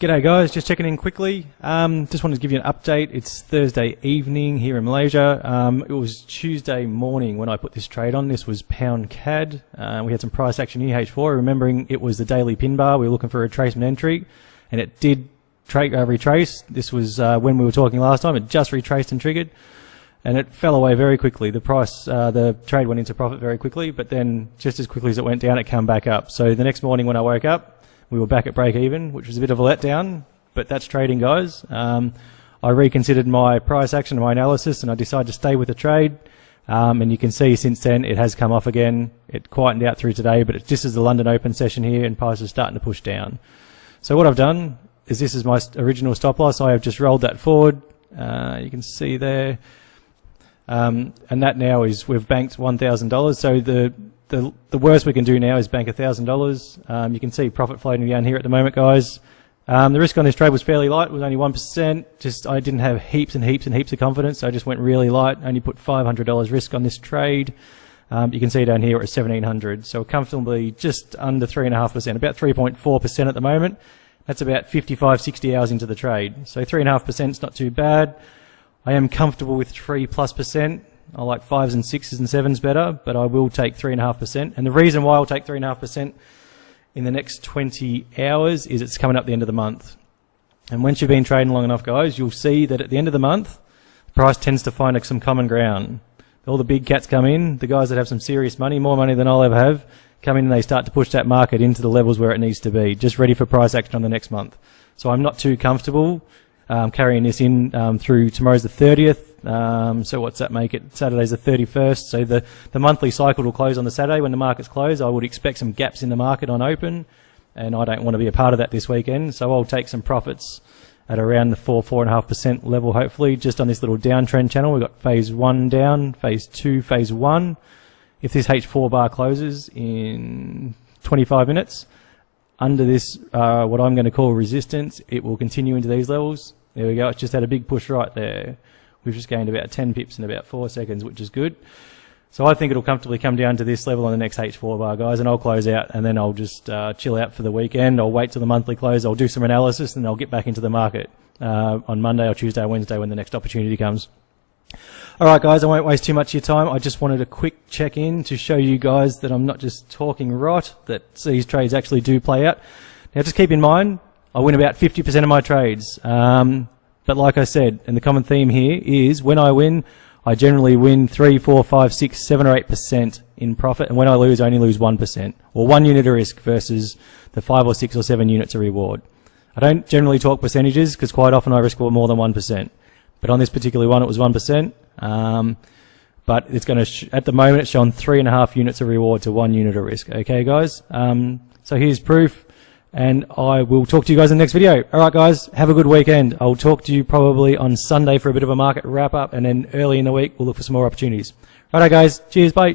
G'day guys, just checking in quickly. Just wanted to give you an update. It's Thursday evening here in Malaysia. It was Tuesday morning when I put this trade on. This was pound CAD. We had some price action EH4. Remembering it was the daily pin bar, we were looking for a retracement entry, and it did retrace. This was when we were talking last time. It just retraced and triggered, and it fell away very quickly. The price, the trade went into profit very quickly, but then just as quickly as it went down, it came back up. So the next morning when I woke up, we were back at break even, which was a bit of a letdown, but that's trading, guys. I reconsidered my price action and my analysis, and I decided to stay with the trade. And you can see since then it has come off again. It quietened out through today, but it's just as the London Open session here, and prices are starting to push down. So what I've done is, this is my original stop loss. I have just rolled that forward. You can see there. And that now is, we've banked $1,000. So the worst we can do now is bank $1,000. You can see profit floating down here at the moment, guys. The risk on this trade was fairly light. It was only 1%. I didn't have heaps and heaps and heaps of confidence, so I just went really light. Only put $500 risk on this trade. You can see down here we're at 1,700. So we're comfortably just under 3.5%, about 3.4% at the moment. That's about 55, 60 hours into the trade. So 3.5% is not too bad. I am comfortable with 3+%. I like 5s and 6s and 7s better, but I will take 3.5%. And the reason why I'll take 3.5% in the next 20 hours is it's coming up the end of the month. And once you've been trading long enough, guys, you'll see that at the end of the month, the price tends to find some common ground. All the big cats come in, the guys that have some serious money, more money than I'll ever have, come in and they start to push that market into the levels where it needs to be, just ready for price action on the next month. So I'm not too comfortable carrying this in through tomorrow's the 30th. So what's that make it? Saturday's the 31st. So the monthly cycle will close on the Saturday when the markets close. I would expect some gaps in the market on open, and I don't want to be a part of that this weekend. So I'll take some profits at around the 4.5% level, hopefully, just on this little downtrend channel. We've got phase 1 down, phase 2, phase 1. If this H4 bar closes in 25 minutes, under this, what I'm going to call resistance, it will continue into these levels. There we go. It's just had a big push right there. We've just gained about 10 pips in about 4 seconds, which is good. So I think it'll comfortably come down to this level on the next H4 bar, guys, and I'll close out, and then I'll just chill out for the weekend. I'll wait till the monthly close. I'll do some analysis, and I'll get back into the market on Monday or Tuesday or Wednesday when the next opportunity comes. All right, guys, I won't waste too much of your time. I just wanted a quick check-in to show you guys that I'm not just talking rot, that these trades actually do play out. Now, just keep in mind, I win about 50% of my trades. But like I said, and the common theme here is, when I win, I generally win 3, 4, 5, 6, 7 or 8% in profit, and when I lose, I only lose 1%, or 1 unit of risk versus the 5 or 6 or 7 units of reward. I don't generally talk percentages, because quite often I risk more than 1%. But on this particular one, it was 1%. But it's going to, at the moment, it's showing 3.5 units of reward to 1 unit of risk. Okay, guys? So here's proof. And I will talk to you guys in the next video. All right, guys, have a good weekend. I'll talk to you probably on Sunday for a bit of a market wrap-up, and then early in the week, we'll look for some more opportunities. All right, guys, cheers, bye.